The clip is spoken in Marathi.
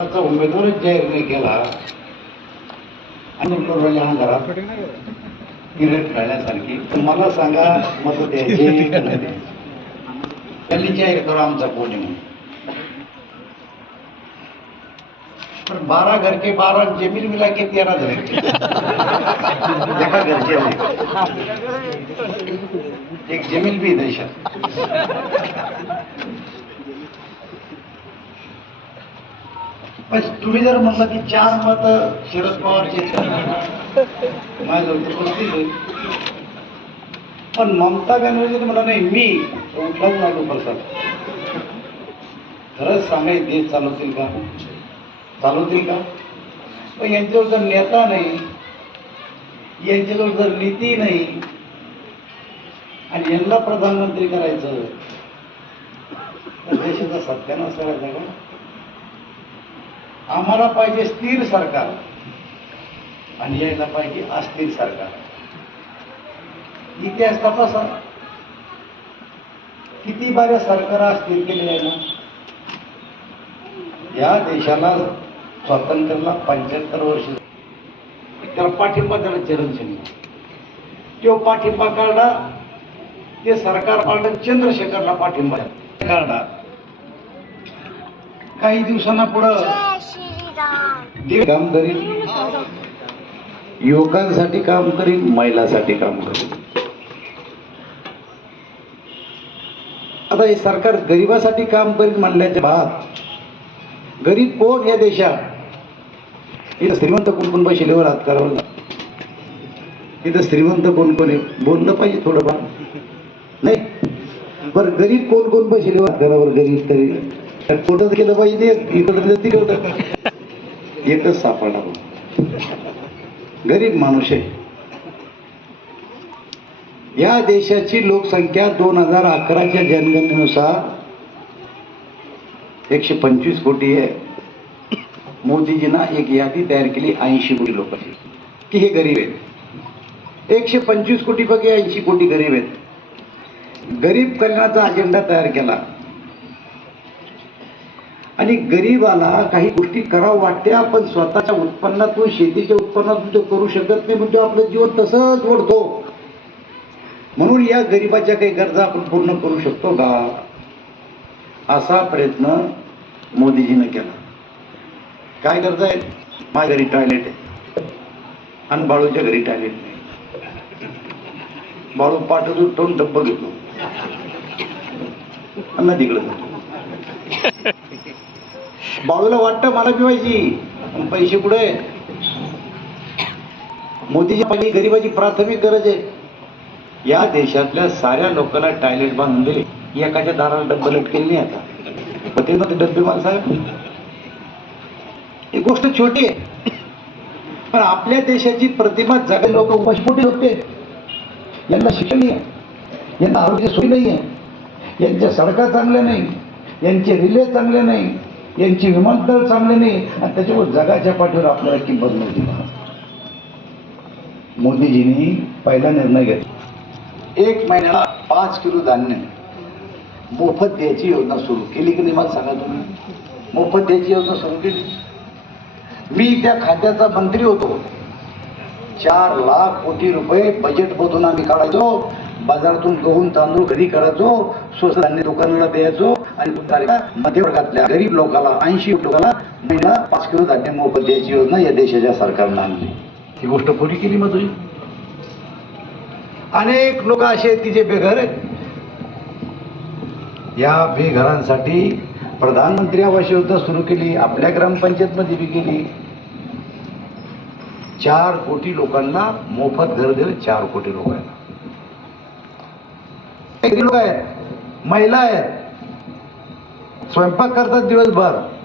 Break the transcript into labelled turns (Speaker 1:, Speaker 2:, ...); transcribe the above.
Speaker 1: उमेदवारच जाहीर नाही केला. आणि अंधारात किरट राहण्यासारखी मला सांगा मत द्यायचे? त्यांनी जाहीर करा आमचा कोणी पण बारा घर के बारा जमीन मिला के तेरा घर. एका घरचे एक जमीन भी देशात. पण तुम्ही जर म्हणलं की चार मत शरद पवारचे पण ममता बॅनर्जी म्हणा नाही मी उठलाच लालू प्रसाद. खरंच सांगाय देश चालवतील का? चालवतील का? पण यांच्यावर जर नेता नाही यांच्याजवळ जर नीती नाही आणि यांना प्रधानमंत्री करायचं तर देशाचा सत्यानाश करायचा का? आम्हाला पाहिजे स्थिर सरकार. आणि यायला पाहिजे अस्थिर सरकार. इतिहास तपासा. किती बाऱ्या सरकार अस्थिर केले आहे ना या देशाला स्वातंत्र्याला पंच्याहत्तर वर्ष. त्याला पाठिंबा त्याला चिरंजीवी तो पाठिंबा काढला ते सरकार काढलं चंद्रशेखरला पाठिंबा. काढला काही दिवसांना पुढं काम करीन. युवकांसाठी काम करीन महिलांसाठी काम करीन. आता हे सरकार गरिबासाठी काम करीन म्हणल्याच्या बाद गरीब कोण या देशात? इथं श्रीमंत कोण कोण बसलेवर हात करावं इथं श्रीमंत कोण कोण आहे? बोललं पाहिजे थोडंफार. नाही. बरं गरीब कोण कोण बसले हात करावर गरीब तरी. कुठंच केलं पाहिजे इकडं तिकडं एकच सापडणार गरीब माणूस आहे. या देशाची लोकसंख्या दोन हजार अकराच्या जनगणनेनुसार एकशे पंचवीस कोटी आहे. मोदीजींना एक यादी तयार केली ऐंशी कोटी लोकांची. की हे गरीब आहेत. एकशे पंचवीस कोटीपैकी ऐंशी कोटी गरीब आहेत. गरीब कल्याणाचा अजेंडा तयार केला. आणि गरीबाला काही गोष्टी करावं वाटत्या पण स्वतःच्या उत्पन्नातून शेतीच्या उत्पन्नातून तो करू शकत नाही म्हणजे आपलं जीवन तसंच ओढतो. म्हणून या गरिबाच्या काही गरजा आपण पूर्ण करू शकतो का? असा प्रयत्न मोदीजीनं केला. काय गरज आहेत माझ्या घरी टॉयलेट आहे. आणि बाळूच्या घरी टॉयलेट नाही. बाळू पाठवतो उठवून डब्बा घेतो. आणि नदीकडे जातो बाळूला वाटतं मला पिवायची. पैसे कुठे मोदीच्या पहिली गरिबाची प्राथमिक गरज आहे. या देशातल्या साऱ्या लोकांना टॉयलेट बांधून दिले. एकाच्या दाराला डब्बा लटकेल नाही आता. पण ते ना ते डब्बे मला साहेब. ही गोष्ट छोटी आहे. पण आपल्या देशाची प्रतिमा जगा लोक उपाशीपोटी होते. यांना शिक्षण नाही आहे. यांना आरोग्य सोयी नाही आहे. यांच्या सडका चांगल्या नाही. यांचे रिले चांगले नाही यांची विमानतळ चांगले नाही आणि त्याच्यावर जगाच्या पाठीवर आपल्याला किंमत नव्हती मोदीजींनी पहिला निर्णय घेतला. एक महिन्याला पाच किलो धान्य मोफत द्यायची योजना सुरू केली की नाही मला सांगा तुम्ही? मोफत द्यायची योजना सुरू केली. मी त्या खात्याचा मंत्री होतो. चार लाख कोटी रुपये बजेटमधून आम्ही काढायचो. बाजारातून गहून तांदूळ घरी करायचो. स्वस्त धान्य दुकानाला द्यायचो. आणि मध्यवर्गातल्या गरीब लोकांना ऐंशी लोकाला महिना पाच किलो धान्य मोफत द्यायची योजना या देशाच्या सरकारनं आणली. ही गोष्ट पुरी केली मग तुझी अनेक लोक असे आहेत की जे बेघर आहेत. या बेघरांसाठी प्रधानमंत्री आवास योजना सुरू केली आपल्या ग्रामपंचायतमध्ये बी केली. चार कोटी लोकांना मोफत घर दिलं चार कोटी लोकांना. लोक आहेत महिला आहेत. स्वयंपाक करतात दिवसभर.